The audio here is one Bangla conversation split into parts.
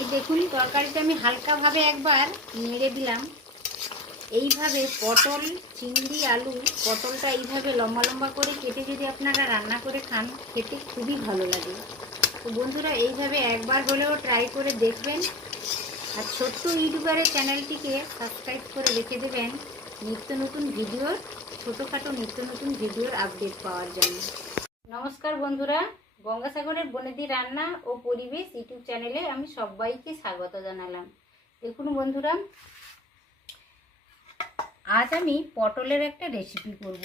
এই দেখুন তরকারিটা আমি হালকাভাবে একবার নেড়ে দিলাম। এইভাবে পটল, চিংড়ি, আলু, পটলটা এইভাবে লম্বা লম্বা করে কেটে যদি আপনারা রান্না করে খান, খেতে খুবই ভালো লাগে। তো বন্ধুরা এইভাবে একবার হলেও ট্রাই করে দেখবেন। আর ছোট্ট ইউটিউবারের চ্যানেলটিকে সাবস্ক্রাইব করে রেখে দেবেন নিত্য নতুন ভিডিওর, ছোটোখাটো নিত্য নতুন ভিডিওর আপডেট পাওয়ার জন্য। নমস্কার বন্ধুরা, গঙ্গাসাগরের বনেদি রান্না ও পরিবেশ ইউটিউব চ্যানেলে আমি সবাইকে স্বাগত জানালাম। দেখুন বন্ধুরা, আজ আমি পটলের একটা রেসিপি করব।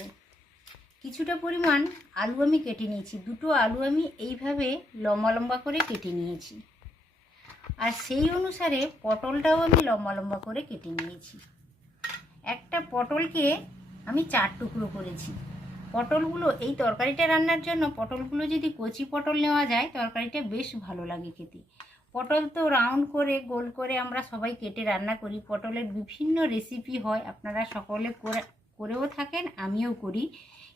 কিছুটা পরিমাণ আলু আমি কেটে নিয়েছি, দুটো আলু আমি এইভাবে লম্বা লম্বা করে কেটে নিয়েছি। আর সেই অনুসারে পটলটাও আমি লম্বা লম্বা করে কেটে নিয়েছি। একটা পটলকে আমি 4 টুকরো করেছি। পটলগুলো এই তরকারিটা রান্নার জন্য পটলগুলো যদি কচি পটল নেওয়া যায়, তরকারিটা বেশ ভালো লাগে খেতে। পটল তো রাউন্ড করে গোল করে আমরা সবাই কেটে রান্না করি। পটলের বিভিন্ন রেসিপি হয়, আপনারা সকলে করেও থাকেন, আমিও করি।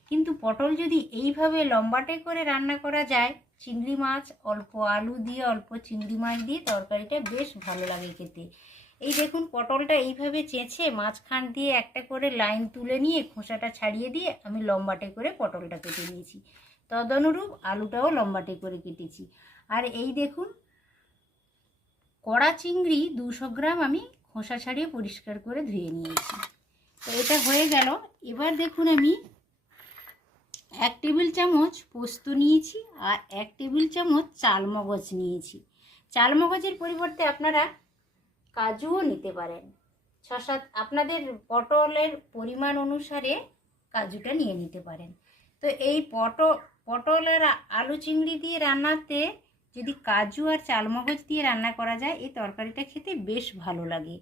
কিন্তু পটল যদি এইভাবে লম্বাটে করে রান্না করা যায়, চিংড়ি মাছ, অল্প আলু দিয়ে, অল্প চিংড়ি মাছ দিয়ে, তরকারিটা বেশ ভালো লাগে খেতে। এই দেখুন পটলটা এইভাবে চেঁচে মাঝখান দিয়ে একটা করে লাইন তুলে নিয়ে খোসাটা ছাড়িয়ে দিয়ে আমি লম্বাটে করে পটলটা কেটে নিয়েছি। তদনুরূপ আলুটাও লম্বাটে করে কেটেছি। আর এই দেখুন কড়া চিংড়ি 200 গ্রাম আমি খোসা ছাড়িয়ে পরিষ্কার করে ধুয়ে নিয়েছি। তো এটা হয়ে গেল। এবার দেখুন আমি 1 টেবিল চামচ পোস্ত নিয়েছি আর 1 টেবিল চামচ চালমগজ নিয়েছি। চালমগজের পরিবর্তে আপনারা কাজুও নিতে পারেন। 6-7 আপনাদের পটলের পরিমাণ অনুসারে কাজুটা নিয়ে নিতে পারেন। তো এই পটল আর আলু চিংড়ি দিয়ে রান্নাতে যদি কাজু আর চালমগজ দিয়ে রান্না করা যায়, এই তরকারিটা খেতে বেশ ভালো লাগে।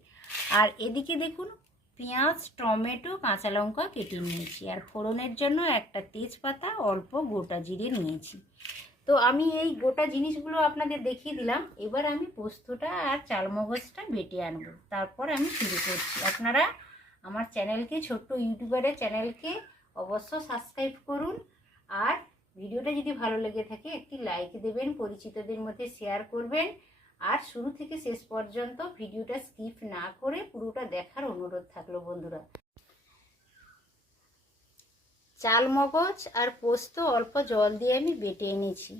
আর এদিকে দেখুন পেঁয়াজ, টমেটো, কাঁচা লঙ্কা কেটে নিয়েছি। আর ফোড়নের জন্য একটা তেজপাতা, অল্প গোটা জিরে নিয়েছি। তো আমি এই গোটা জিনিসগুলো আপনাদের দেখিয়ে দিলাম। এবার আমি পোস্তটা আর চালমগজটা বেটে আনবো, তারপর আমি শুরু করছি। আপনারা আমার চ্যানেলকে, ছোট্ট ইউটিউবারের চ্যানেলকে অবশ্য সাবস্ক্রাইব করুন। আর ভিডিওটা যদি ভালো লেগে থাকে একটি লাইক দেবেন, পরিচিতদের মধ্যে শেয়ার করবেন। আর শুরু থেকে শেষ পর্যন্ত ভিডিওটা স্কিপ না করে পুরোটা দেখার অনুরোধ থাকলো বন্ধুরা। চালমগজ আর পোস্ত অল্প জল দিয়ে আমি বেটে এনেছি।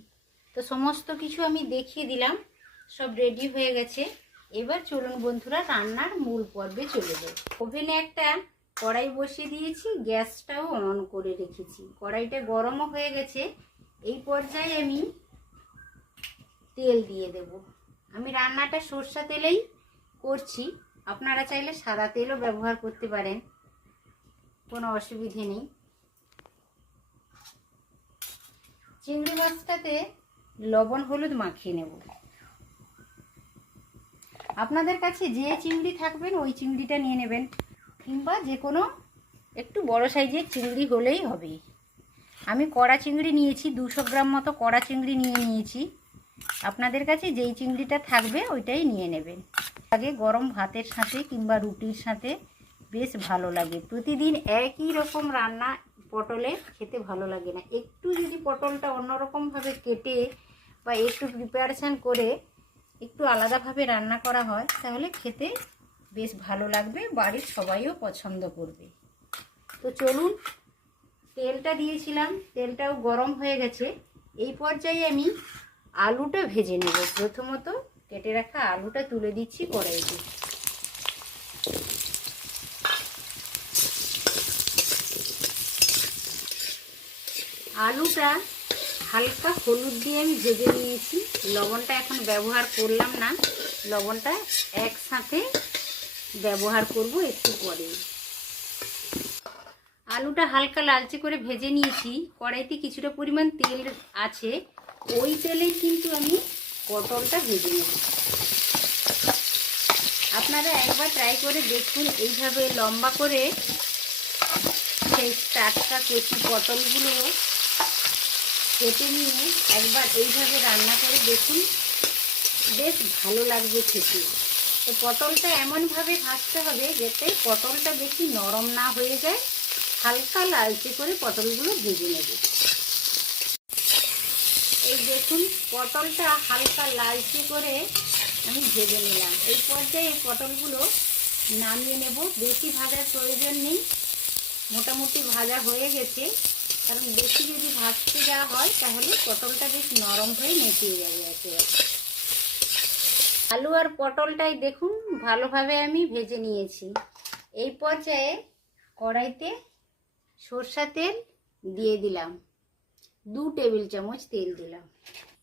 তো সমস্ত কিছু আমি দেখিয়ে দিলাম, সব রেডি হয়ে গেছে। এবার চলুন বন্ধুরা রান্নার মূল পর্বে চলে যাই। ওভেনে একটা কড়াই বসিয়ে দিয়েছি, গ্যাসটাও অন করে রেখেছি। কড়াইটা গরমও হয়ে গেছে। এই পর্যায়ে আমি তেল দিয়ে দেব। আমি রান্নাটা সরষা তেলেই করছি, আপনারা চাইলে সাদা তেলও ব্যবহার করতে পারেন, কোনো অসুবিধে নেই। চিংড়ি মাছটাতে লবণ হলুদ মাখিয়ে নেব। আপনাদের কাছে যে চিংড়ি থাকবেন ওই চিংড়িটা নিয়ে নেবেন, কিংবা যে কোনো একটু বড় সাইজের চিংড়ি হলেই হবে। আমি কড়া চিংড়ি নিয়েছি, 200 গ্রাম মতো কড়া চিংড়ি নিয়েছি। আপনাদের কাছে যেই চিংড়িটা থাকবে ওইটাই নিয়ে নেবেন। আগে গরম ভাতের সাথে কিংবা রুটির সাথে বেশ ভালো লাগে। প্রতিদিন একই রকম রান্না পটলে খেতে ভালো লাগে না। একটু যদি পটলটা অন্যরকমভাবে কেটে বা একটু প্রিপারেশান করে একটু আলাদাভাবে রান্না করা হয়, তাহলে খেতে বেশ ভালো লাগবে, বাড়ির সবাইও পছন্দ করবে। তো চলুন, তেলটা দিয়েছিলাম, তেলটাও গরম হয়ে গেছে। এই পর্যায়ে আমি আলুটা ভেজে নেব। প্রথমত কেটে রাখা আলুটা তুলে দিচ্ছি কড়াইতে। আলুটা হালকা হলুদ দিয়ে আমি ভেজে নিয়েছি। লবণটা এখন ব্যবহার করলাম না, লবণটা একসাথে ব্যবহার করব একটু পরে। আলুটা হালকা লালচে করে ভেজে নিয়েছি। কড়াইতে কিছুটা পরিমাণ তেল আছে, ওই তেলেই কিন্তু আমি পটলটা ভেজে নেব। আপনারা একবার ট্রাই করে দেখুন, এইভাবে লম্বা করে সেই টাটকা কচি পটলগুলো কেটে নিয়ে একবার এইভাবে রান্না করে দেখুন, বেশ ভালো লাগবে খেতে। তো পটলটা এমনভাবে ভাজতে হবে যাতে পটলটা বেশি নরম না হয়ে যায়। হালকা লালচে করে পটলগুলো ভেজে নেব। এই দেখুন পটলটা হালকা লালচে করে আমি ভেজে নিলাম। এই পর্যায়ে এই পটলগুলো নামিয়ে নেব। বেশি ভাজার প্রয়োজন নেই, মোটামুটি ভাজা হয়ে গেছে। কারণ বেশি যদি ভাজতে যাওয়া হয় তাহলে পটলটা বেশ নরম হয়ে নেতিয়ে যাবে একেবারে। আলু আর পটলটাই দেখুন ভালোভাবে আমি ভেজে নিয়েছি। এই পর্যায়ে কড়াইতে সরষের তেল দিয়ে দিলাম, 2 টেবিল চামচ তেল দিলাম।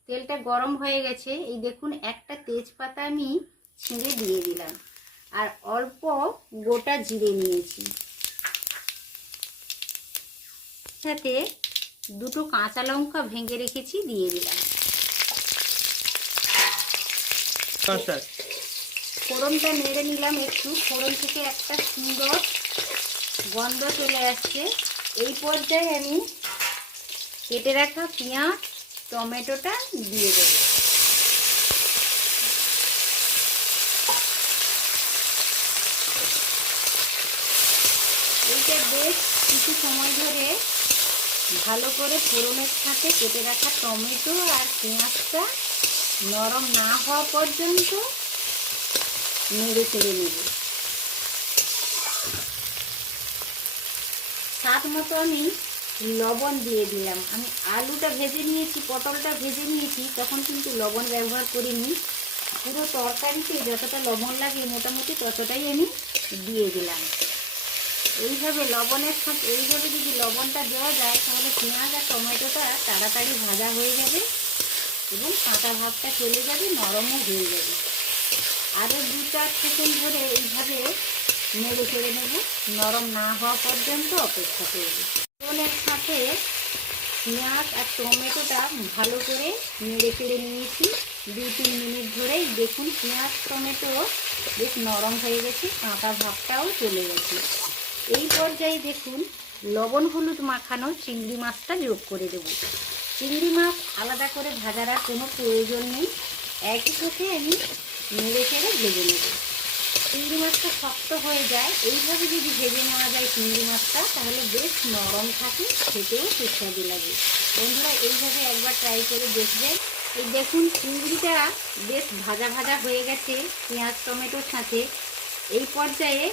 তেলটা গরম হয়ে গেছে। এই দেখুন একটা তেজপাতা আমি ছিঁড়ে দিয়ে দিলাম, আর অল্প গোটা জিরে নিয়েছি। সাথে 2টো কাঁচা লঙ্কা ভেঙে রেখেছি দিয়ে দিলাম। ফোড়নটা নেড়ে নিলাম একটু। ফোড়ন থেকে একটা সুন্দর গন্ধ চলে আসছে। এই পর্যায়ে আমি কেটে রাখা পেঁয়াজ টমেটোটা দিয়ে দেব। এইটা বেশ কিছু সময় ধরে ভালো করে ফোড়নের সাথে কেটে রাখা টমেটো আর পেঁয়াজটা নরম না হওয়া পর্যন্ত নেড়ে চেড়ে নেব। স্বাদ মতো আমি লবণ দিয়ে দিলাম। আমি আলুটা ভেজে নিয়েছি, পটলটা ভেজে নিয়েছি, তখন কিন্তু লবণ ব্যবহার করিনি। পুরো তরকারিতে যতটা লবণ লাগে মোটামুটি ততটাই আমি দিয়ে দিলাম। এইভাবে লবণের সাথে এইভাবে যদি লবণটা দেওয়া যায় তাহলে পেঁয়াজ আর টমেটোটা তাড়াতাড়ি ভাজা হয়ে যাবে এবং কাঁচা ভাবটা চলে যাবে, নরমও হয়ে যাবে। আরও 2-4 সেকেন্ড ধরে এইভাবে নেড়ে চেড়ে নেব, নরম না হওয়া পর্যন্ত অপেক্ষা করব। ফোড়নের সাথে পেঁয়াজ আর টমেটোটা ভালো করে নেড়ে চেড়ে নিয়েছি 2-3 মিনিট ধরেই। দেখুন পেঁয়াজ টমেটো বেশ নরম হয়ে গেছে, কাঁচা ভাবটাও চলে গেছে। এই পর্যায়ে দেখুন লবণ হলুদ মাখানো চিংড়ি মাছটা যোগ করে দেব। চিংড়ি মাছ আলাদা করে ভাজার আর কোনো প্রয়োজন নেই, একই সাথে আমি নেড়ে চেড়ে ভেজে নেব। চিংড়ি মাছটা শক্ত হয়ে যায়, এইভাবে যদি ভেজে নেওয়া যায় চিংড়ি মাছটা তাহলে বেশ নরম থাকে, খেতেও সুস্বাদু লাগে। বন্ধুরা এইভাবে একবার ট্রাই করে দেখবেন। এই দেখুন চিংড়িটা বেশ ভাজা ভাজা হয়ে গেছে পেঁয়াজ টমেটোর সাথে। এই পর্যায়ে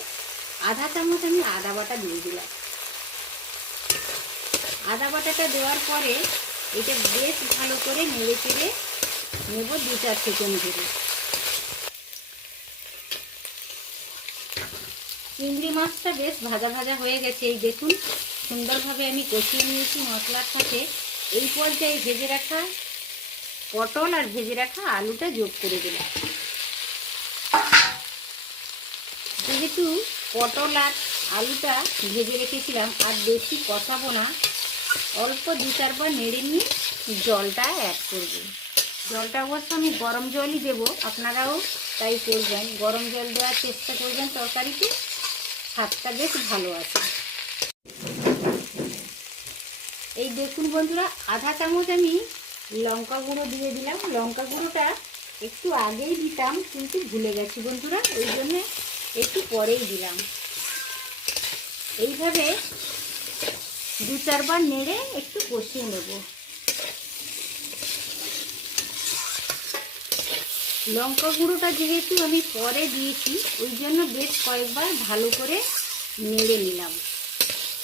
আধা চামচ আমি আদা বাটা দিয়ে দিলাম। আদা বাটাটা দেওয়ার পরে এটা বেশ ভালো করে নেড়ে চেড়ে নেব 2-4 সেকেন্ড ধরে। চিংড়ি মাছটা বেশ ভাজা ভাজা হয়ে গেছে। এই দেখুন সুন্দরভাবে আমি কষিয়ে নিয়েছি মশলার সাথে। এই পর্যায়ে ভেজে রাখা পটল আর ভেজে রাখা আলুটা যোগ করে দিলাম। যেহেতু পটল আর আলুটা ভেজে রেখেছিলাম আর বেশি কষাবো না, অল্প 2-4 বার নেড়ে নিয়ে জলটা অ্যাড করব। জলটা অবশ্য আমি গরম জলই দেব, আপনারাও তাই করবেন, গরম জল দেওয়ার চেষ্টা করবেন, তরকারিতে স্বাদটা বেশ ভালো আছে। এই দেখুন বন্ধুরা আধা চামচ আমি লঙ্কা গুঁড়ো দিয়ে দিলাম। লঙ্কা গুঁড়োটা একটু আগেই দিতাম কিন্তু ভুলে গেছি বন্ধুরা, ওই জন্যে একটু পরেই দিলাম। এইভাবে 2-4 বার নেড়ে একটু কষিয়ে নেব। লঙ্কা গুঁড়োটা যেহেতু আমি পরে দিয়েছি ওই জন্য বেশ কয়েকবার ভালো করে নেড়ে নিলাম।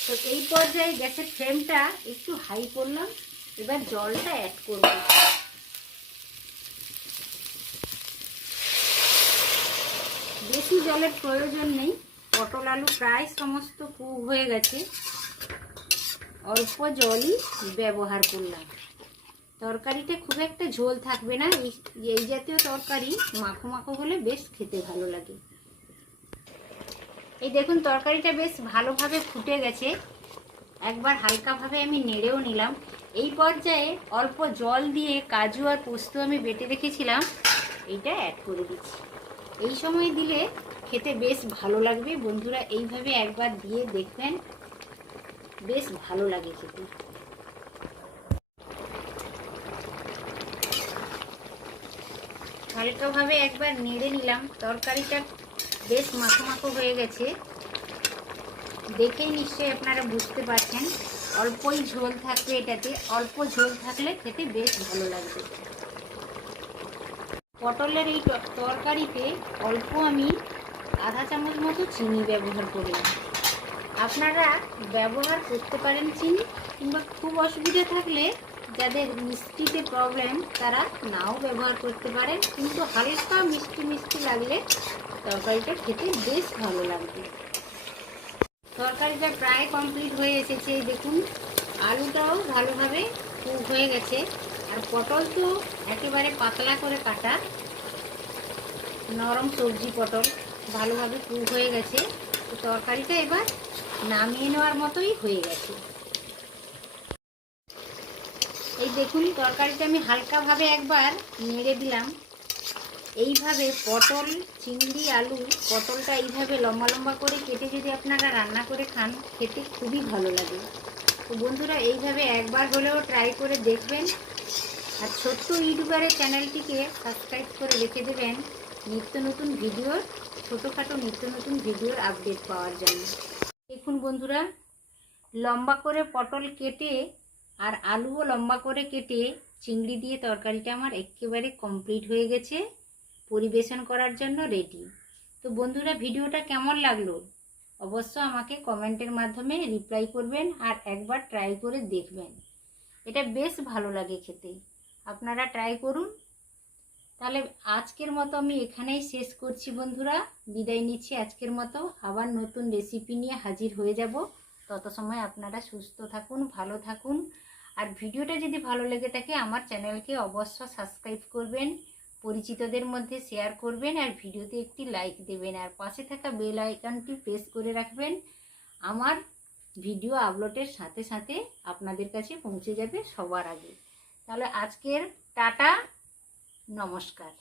তো এই পর্যায়ে গ্যাসের ফ্লেমটা একটু হাই করলাম। এবার জলটা অ্যাড করব। বেশি জলের প্রয়োজন নেই, পটল আলু প্রায় সমস্ত কুক হয়ে গেছে, অল্প জলই ব্যবহার করলাম। তরকারিটা খুব একটা ঝোল থাকবে না, এই জাতীয় তরকারি মাখো মাখো হলে বেশ খেতে ভালো লাগে। এই দেখুন তরকারিটা বেশ ভালোভাবে ফুটে গেছে, একবার হালকাভাবে আমি নেড়েও নিলাম। এই পর্যায়ে অল্প জল দিয়ে কাজু আর পোস্ত আমি বেটে রেখেছিলাম এইটা অ্যাড করে দিচ্ছি। এই সময় দিলে খেতে বেশ ভালো লাগবে বন্ধুরা, এইভাবে একবার দিয়ে দেখবেন, বেশ ভালো লাগে খেতে। হালকাভাবে একবার নেড়ে নিলাম, তরকারিটা বেশ মাখো মাখো হয়ে গেছে, দেখেই নিশ্চয়ই আপনারা বুঝতে পারছেন। অল্পই ঝোল থাকবে এটাতে, অল্প ঝোল থাকলে খেতে বেশ ভালো লাগবে। পটলের এই তরকারিতে অল্প আমি আধা চামচ মতো চিনি ব্যবহার করলাম। আপনারা ব্যবহার করতে পারেন চিনি, কিংবা খুব অসুবিধা থাকলে যাদের মিষ্টিতে প্রবলেম তারা নাও ব্যবহার করতে পারেন, কিন্তু হালকা মিষ্টি মিষ্টি লাগলে তরকারিটা খেতে বেশ ভালো লাগবে। তরকারিটা প্রায় কমপ্লিট হয়ে এসেছে। এই দেখুন, আলুটাও ভালোভাবে কুক হয়ে গেছে, আর পটল তো একেবারে পাতলা করে কাটা নরম সবজি পটল ভালোভাবে কুক হয়ে গেছে। তো তরকারিটা এবার নামিয়ে নেওয়ার মতোই হয়ে গেছে। এই দেখুন, তরকারিটা আমি হালকাভাবে একবার নেড়ে দিলাম। এইভাবে পটল, চিংড়ি, আলু, পটলটা এইভাবে লম্বা লম্বা করে কেটে যদি আপনারা রান্না করে খান, খেতে খুবই ভালো লাগে। তো বন্ধুরা, এইভাবে একবার হলেও ট্রাই করে দেখবেন, আর ছোট্ট ইউটিউবারের চ্যানেলটিকে সাবস্ক্রাইব করে রেখে দেবেন নিত্য নতুন ভিডিওর, ছোটোখাটো নিত্য নতুন ভিডিওর আপডেট পাওয়ার জন্য। দেখুন বন্ধুরা, লম্বা করে পটল কেটে আর আলুও লম্বা করে কেটে চিংড়ি দিয়ে তরকারিটা আমার একেবারে কমপ্লিট হয়ে গেছে, পরিবেশন করার জন্য রেডি। তো বন্ধুরা, ভিডিওটা কেমন লাগলো অবশ্য আমাকে কমেন্টের মাধ্যমে রিপ্লাই করবেন, আর একবার ট্রাই করে দেখবেন। এটা বেশ ভালো লাগে খেতে, আপনারা ট্রাই করুন। তাহলে আজকের মতো আমি এখানেই শেষ করছি বন্ধুরা, বিদায় নিচ্ছি আজকের মতো। আবার নতুন রেসিপি নিয়ে হাজির হয়ে যাব। তত সময় আপনারা সুস্থ থাকুন, ভালো থাকুন। আর ভিডিওটা যদি ভালো লেগে থাকে আমার চ্যানেলকে অবশ্য সাবস্ক্রাইব করবেন, পরিচিতদের মধ্যে শেয়ার করবেন, আর ভিডিওতে একটি লাইক দেবেন, আর পাশে থাকা বেল আইকনটি প্রেস করে রাখবেন। আমার ভিডিও আপলোডের সাথে সাথে আপনাদের কাছে পৌঁছে যাবে সবার আগে। তাহলে আজকের টাটা, নমস্কার।